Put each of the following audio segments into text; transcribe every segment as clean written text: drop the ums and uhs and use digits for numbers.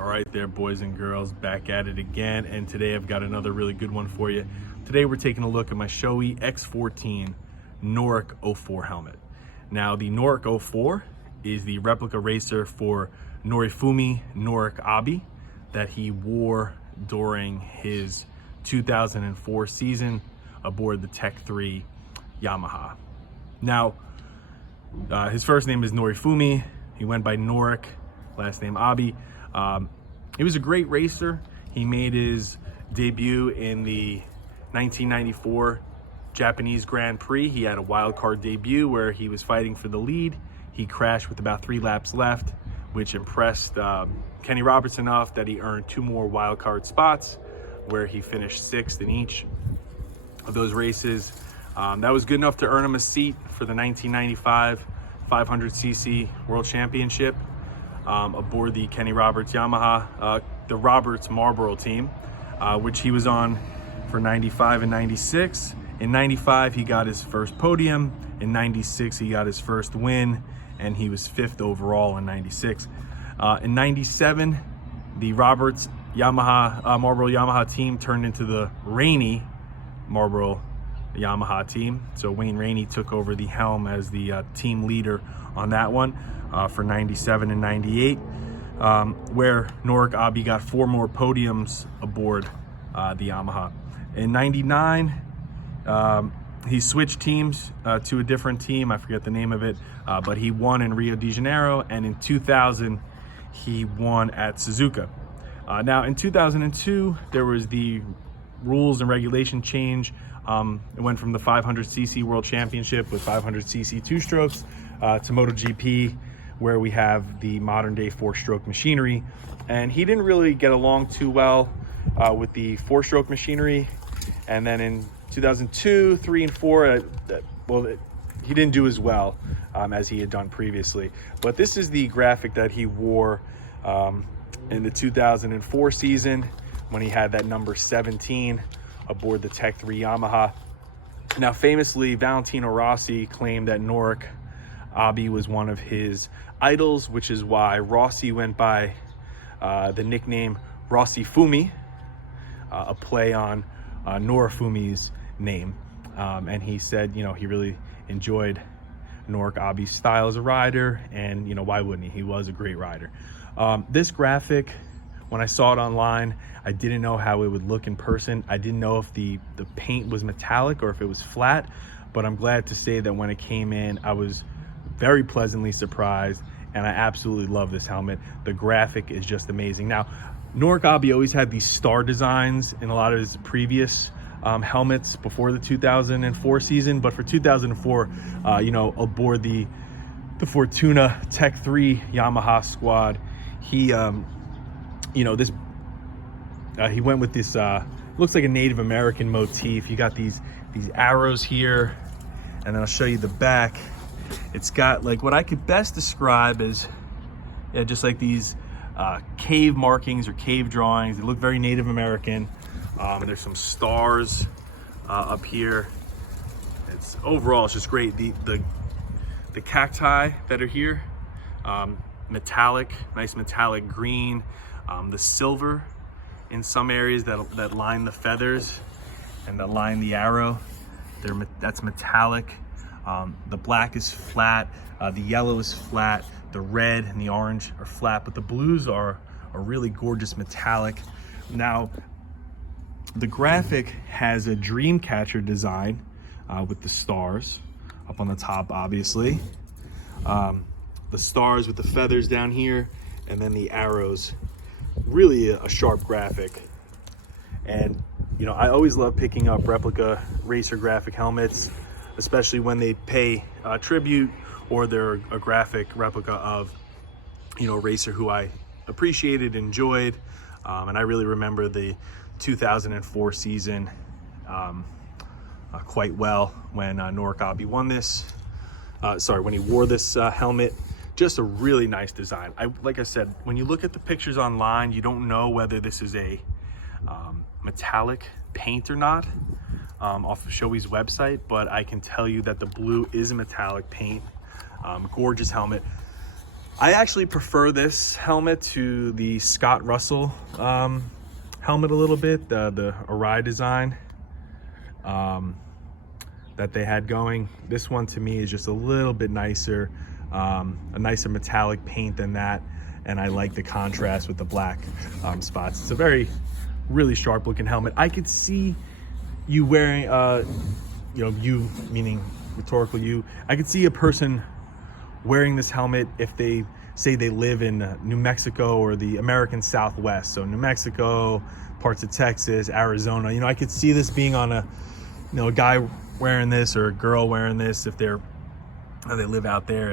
All right there, boys and girls, back at it again, and today I've got another really good one for you. Today we're taking a look at my Shoei X-14 Norick 04 helmet. Now the Norick 04 is the replica racer for Norifumi Norick Abe that he wore during his 2004 season aboard the Tech 3 Yamaha. Now, his first name is Norifumi. He went by Norick, last name Abe. He was a great racer. He made his debut in the 1994 Japanese Grand Prix. He had a wild card debut where he was fighting for the lead. He crashed with about 3 laps left, which impressed Kenny Roberts enough that he earned 2 more wild card spots, where he finished 6th in each of those races. That was good enough to earn him a seat for the 1995 500cc World Championship aboard the Kenny Roberts Yamaha, the Roberts Marlboro team, which he was on for 95 and 96. In 95, he got his first podium. In 96, he got his first win, and he was 5th overall in 96. In 97, the Roberts Yamaha, Marlboro Yamaha team turned into the Rainey Marlboro Yamaha team. So Wayne Rainey took over the helm as the team leader on that one for 97 and 98, where Norick Abe got 4 more podiums aboard the Yamaha. In 99, he switched teams to a different team. I forget the name of it, but he won in Rio de Janeiro, and in 2000, he won at Suzuka. Now, in 2002, there was the rules and regulation change. It went from the 500cc World Championship with 500cc 2-strokes to MotoGP, where we have the modern day 4-stroke machinery. And he didn't really get along too well with the 4-stroke machinery. And then in 2002, 3, and 4, he didn't do as well as he had done previously. But this is the graphic that he wore in the 2004 season when he had that number 17 aboard the Tech 3 Yamaha. Now, famously, Valentino Rossi claimed that Norick Abe was one of his idols, which is why Rossi went by the nickname Rossifumi, a play on Norifumi's name. And he said, he really enjoyed Norick Abe's style as a rider, and why wouldn't he? He was a great rider. This graphic, when I saw it online, I didn't know how it would look in person. I didn't know if the paint was metallic or if it was flat, but I'm glad to say that when it came in, I was very pleasantly surprised, and I absolutely love this helmet. The graphic is just amazing. Now, Norick Abe always had these star designs in a lot of his previous helmets before the 2004 season, but for 2004, aboard the Fortuna Tech 3 Yamaha squad, he he went with this looks like a Native American motif. You got these arrows here, and then I'll show you the back. It's got like what I could best describe as just like these cave markings or cave drawings. They look very Native American. There's some stars up here. Overall it's just great. The cacti that are here, metallic, nice metallic green. The silver in some areas that line the feathers and that line the arrow, that's metallic. The black is flat, the yellow is flat, the red and the orange are flat, but the blues are a really gorgeous metallic. Now, the graphic has a dream catcher design with the stars up on the top, obviously. The stars with the feathers down here, and then the arrows. Really a sharp graphic. And I always love picking up replica racer graphic helmets, especially when they pay tribute or they're a graphic replica of a racer who I appreciated, enjoyed. And I really remember the 2004 season quite well when Norick Abe won this. When he wore this helmet. Just a really nice design. Like I said, when you look at the pictures online, you don't know whether this is a metallic paint or not off of Shoei's website, but I can tell you that the blue is a metallic paint. Gorgeous helmet. I actually prefer this helmet to the Scott Russell helmet a little bit, the Arai design that they had going. This one to me is just a little bit nicer, a nicer metallic paint than that, and I like the contrast with the black spots. It's a really sharp looking helmet. I could see you wearing, you meaning rhetorical you, I could see a person wearing this helmet if they say they live in New Mexico or the American Southwest. So New Mexico, parts of Texas, Arizona. I could see this being on a guy wearing this or a girl wearing this if they live out there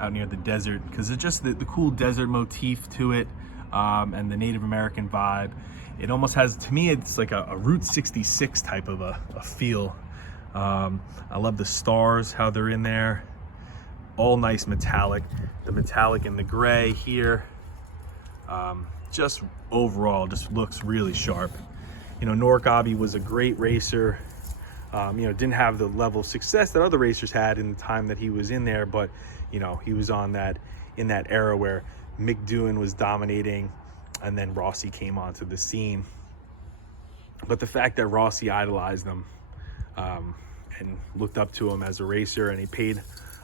out near the desert, because it's just the cool desert motif to it, and the Native American vibe. It almost has, to me, it's like a Route 66 type of a feel. I love the stars, how they're in there. All nice metallic. The metallic and the gray here. Just overall, just looks really sharp. Norick Abe was a great racer. Didn't have the level of success that other racers had in the time that he was in there, but he was in that era where Mick Doohan was dominating, and then Rossi came onto the scene. But the fact that Rossi idolized him and looked up to him as a racer, and he paid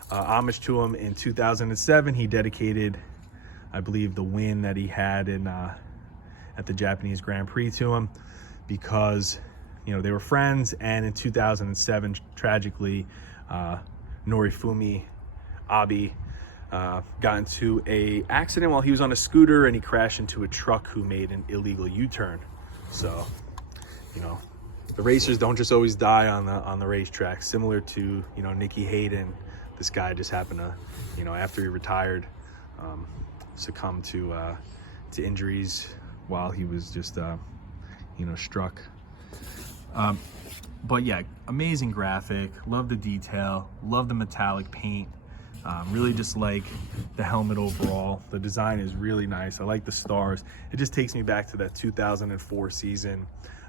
homage to him in 2007, he dedicated, I believe, the win that he had at the Japanese Grand Prix to him, because they were friends. And in 2007, tragically, Norifumi Abe got into a accident while he was on a scooter, and he crashed into a truck who made an illegal U-turn. So, the racers don't just always die on the racetrack. Similar to Nicky Hayden, this guy just happened to, after he retired, succumb to injuries while he was just struck. But yeah, amazing graphic. Love the detail. Love the metallic paint. Really just like the helmet overall. The design is really nice. I like the stars. It just takes me back to that 2004 season,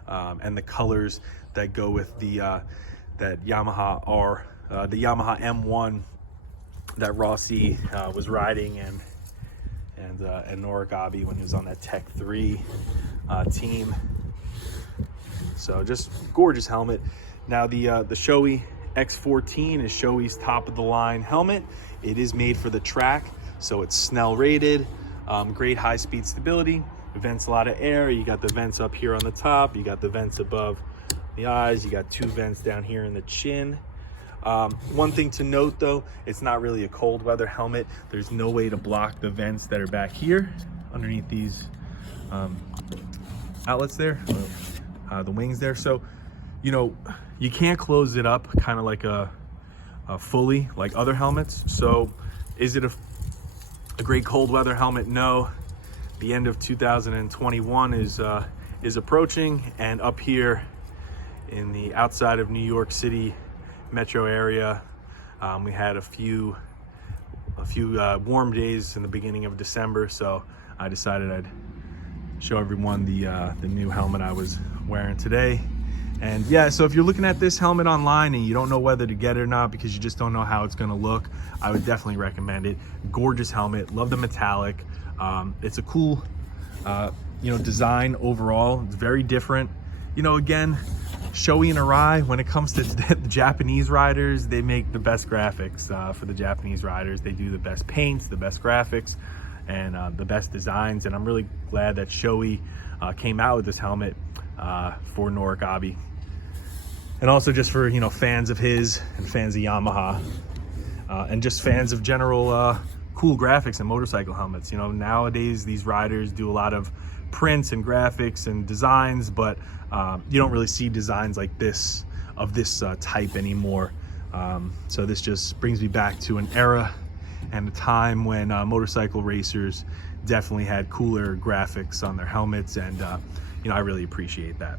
and the colors that go with the that Yamaha the Yamaha M1 that Rossi was riding, and Norick Abe when he was on that Tech 3 team. So just gorgeous helmet. Now the Shoei X-14 is Shoei's top of the line helmet. It is made for the track, so it's Snell rated. Great high speed stability. It vents a lot of air. You got the vents up here on the top. You got the vents above the eyes. You got 2 vents down here in the chin. One thing to note though, it's not really a cold weather helmet. There's no way to block the vents that are back here underneath these outlets there, the wings there. So, you can't close it up kind of like a fully like other helmets. So is it a great cold weather helmet? No. The end of 2021 is approaching, and up here in the outside of New York City metro area, we had a few warm days in the beginning of December, so I decided I'd show everyone the new helmet I was wearing today. And yeah, so if you're looking at this helmet online and you don't know whether to get it or not because you just don't know how it's going to look, I would definitely recommend it. Gorgeous helmet. Love the metallic. It's a cool design overall. It's very different. Again, Shoei and Arai, when it comes to the Japanese riders, they make the best graphics for the Japanese riders. They do the best paints, the best graphics, and the best designs. And I'm really glad that Shoei came out with this helmet for Norick Abe. And also just for, fans of his and fans of Yamaha, and just fans of general cool graphics and motorcycle helmets. Nowadays these riders do a lot of prints and graphics and designs, but you don't really see designs like this, of this type anymore. So this just brings me back to an era and a time when motorcycle racers definitely had cooler graphics on their helmets, and I really appreciate that.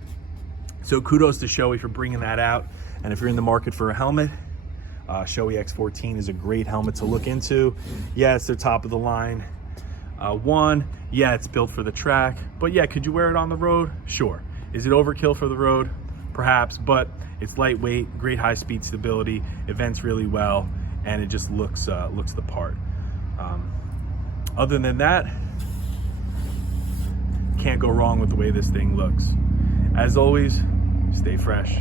So kudos to Shoei for bringing that out. And if you're in the market for a helmet, Shoei X-14 is a great helmet to look into. Yeah, it's their top of the line one. Yeah, it's built for the track, but yeah, could you wear it on the road? Sure. Is it overkill for the road? Perhaps, but it's lightweight, great high speed stability, it vents really well, and it just looks the part. Other than that, can't go wrong with the way this thing looks. As always, stay fresh.